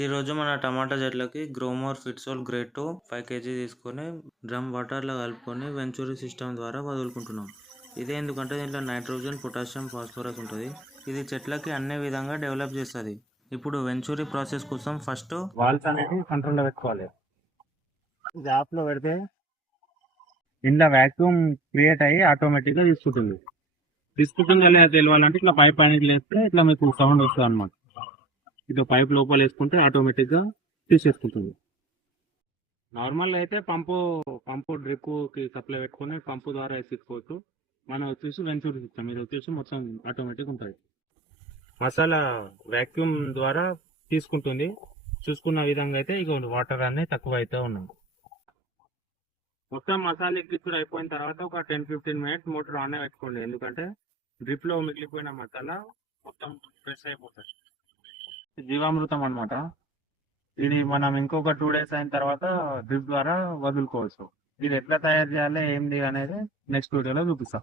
ఈ రోజు మన టమాటా చెట్లకి గ్రోమోర్ ఫిట్సోల్ గ్రేడ్ 2 5 కేజీ తీసుకొని డ్రమ్ వాటర్లో కలుపుకొని వెంచూరీ సిస్టమ్ ద్వారా వదులుకుంటున్నాం. ఇదే ఎందుకంటే దీంట్లో నైట్రోజన్, పొటాషియం, ఫాస్ఫరస్ ఉంటుంది. ఇది చెట్లకి అన్ని విధంగా డెవలప్ చేస్తుంది. ఇప్పుడు వెంచూరీ ప్రాసెస్ కోసం ఫస్ట్ వాల్స్ అనేది కంట్రోల్లో పెట్టుకోవాలి. గ్యాప్ లో పెడితే ఇందులో వ్యాక్యూమ్ క్రియేట్ అయ్యి ఆటోమేటిక్ గా తీసుకుంటుంది లేదా తెలియాలంటే ఇట్లా పైప్ అనేది వేస్తే ఇట్లా మీకు సౌండ్ వస్తుంది అనమాట. ఇట్లా పైప్ లోపల వేసుకుంటే ఆటోమేటిక్ గా తీసేసుకుంటుంది. నార్మల్ అయితే పంపు డ్రిప్ కి సప్లై పెట్టుకుని పంపు ద్వారా వేసుకోవచ్చు. మనం వచ్చేసి వెంచూరీ సిస్టమ్ ఇది వచ్చేసి మొత్తం ఆటోమేటిక్ ఉంటుంది. మసాలా వ్యాక్యూమ్ ద్వారా తీసుకుంటుంది. చూసుకున్న విధంగా అయితే ఇక వాటర్ అనేది తక్కువ అయితే ఉన్నాం. మొత్తం మసాలా ఎక్కించుడు అయిపోయిన తర్వాత ఒక 10-15 మినిట్స్ మోటార్ ఆన్ పెట్టుకోండి. ఎందుకంటే డ్రిప్ లో మిగిలిపోయిన మసాలా మొత్తం ఫ్రెష్ అయిపోతుంది. జీవామృతం అన్నమాట. ఇది మనం ఇంకొక 2 డేస్ అయిన తర్వాత డ్రిప్ ద్వారా వదులుకోవచ్చు. ఇది ఎట్లా తయారు చేయాలి ఏంది అనేది నెక్స్ట్ వీడియోలో చూపిస్తాం.